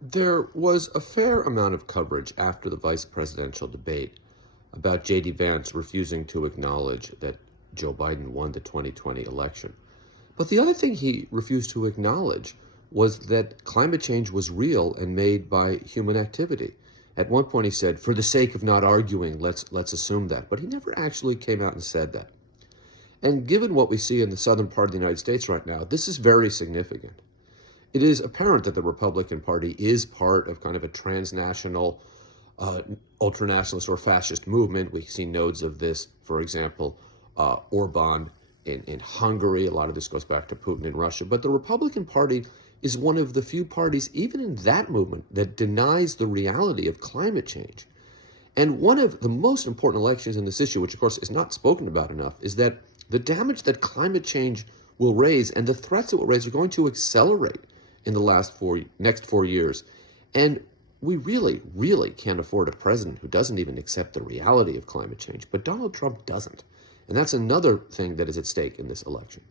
There was a fair amount of coverage after the vice presidential debate about J.D. Vance refusing to acknowledge that Joe Biden won the 2020 election. But the other thing he refused to acknowledge was that climate change was real and made by human activity. At one point he said, for the sake of not arguing, let's assume that. But he never actually came out and said that. And given what we see in the southern part of the United States right now, this is very significant. It is apparent that the Republican Party is part of kind of a transnational, ultranationalist or fascist movement. We see nodes of this, for example, Orban in Hungary. A lot of this goes back to Putin in Russia. But the Republican Party is one of the few parties, even in that movement, that denies the reality of climate change. And one of the most important elections in this issue, which of course is not spoken about enough, is that the damage that climate change will raise and the threats it will raise are going to accelerate in the next 4 years. And we really, really can't afford a president who doesn't even accept the reality of climate change. But Donald Trump doesn't. And that's another thing that is at stake in this election.